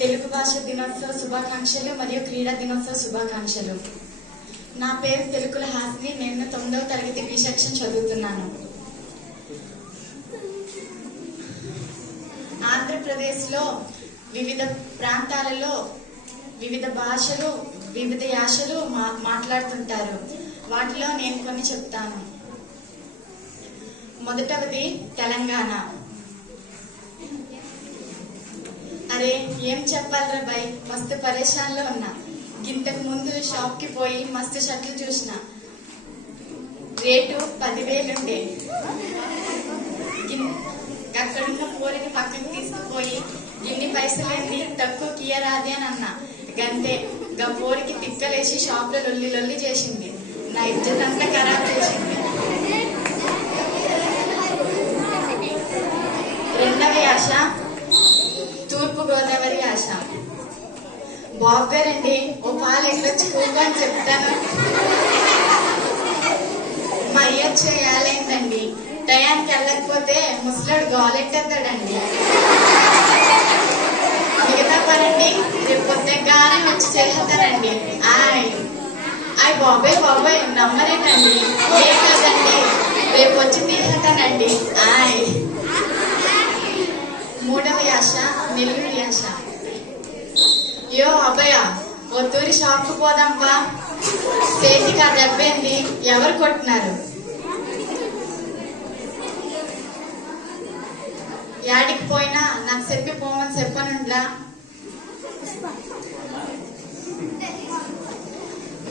తెలుగు భాష దినోత్సవ శుభాకాంక్షలు మరియు క్రీడా దినోత్సవ శుభాకాంక్షలు. నా పేరు తెలుగుల హాసిని. నేను తొమ్మిదవ తరగతి బి సెక్షన్ చదువుతున్నాను. ఆంధ్రప్రదేశ్లో వివిధ ప్రాంతాలలో వివిధ భాషలు వివిధ యాసలు మా మాట్లాడుతుంటారు. వాటిలో నేను కొన్ని చెప్తాను. మొదటవది తెలంగాణ. అరే ఏం చెప్పాలరా బై మస్తు పరేషాన్లో ఉన్నా. ఇంతకు ముందు షాప్కి పోయి మస్తు షర్ట్లు చూసిన. రేటు పదివేలుండే అక్కడ అక్కడున్న పూరిని పక్కకు తీసుకుపోయి ఇన్ని పైసలేంది? తక్కువ కియరాది అని అన్నా. గంతే గా పూరికి తిక్కలేసి షాప్లో లొల్లి లొల్లి చేసింది. నా ఇజ్జతంతా ఖరాబ్ చేసింది. బాబు ఓ పాలు ఎట్లా కూకో అని చెప్తాను. మా అయ్య చేయాలేందండి. టయానికి వెళ్ళకపోతే ముసలాడు గోలెట్టేస్తాడండి. మిగతా పనండి రేపు పొద్దుగానే వచ్చి చేస్తానండి ఆయ్ ఆయ్ బాబాయ్ బాబాయ్ నమ్మరేనండి. ఏం కదండి రేపు వచ్చి తీసేస్తానండి. ఆయ్. మూడవ యాస నెల్లూరు యాస. యో అబ్బయ్య ఒత్తూరి షాప్కి పోదాంపా. చేతికి ఆ దెబ్బేంది ఎవరు కొట్టినారు? యాడికి పోయినా నాకు చెప్పి పోమని చెప్పనుండ్లా?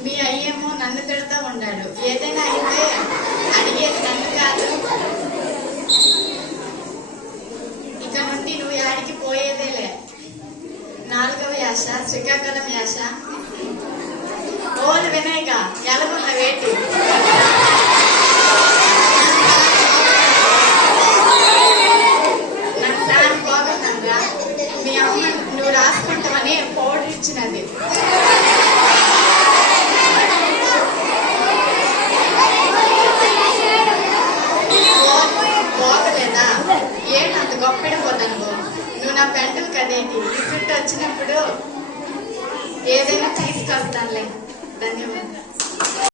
మీ అయ్యేమో నన్ను తిడతా ఉండాడు. ఏదైనా యాస శ్రీకాకుళం యాస ఓలు వినాయక. ఎలాగున్న వేటి. నాకు చాలా బాగుందంరా మీ అమ్మ నువ్వు రాసుకుంటామని పౌడర్ ఇచ్చినది. బాగలేదా? ఏంటి అంత గొప్పెడిపోతాను నువ్వు నా పెంటలు కదేంటి? రిజల్ట్ వచ్చినప్పుడు ఏదైనా తీసుకొస్తానులే ధన్యవాదాలు.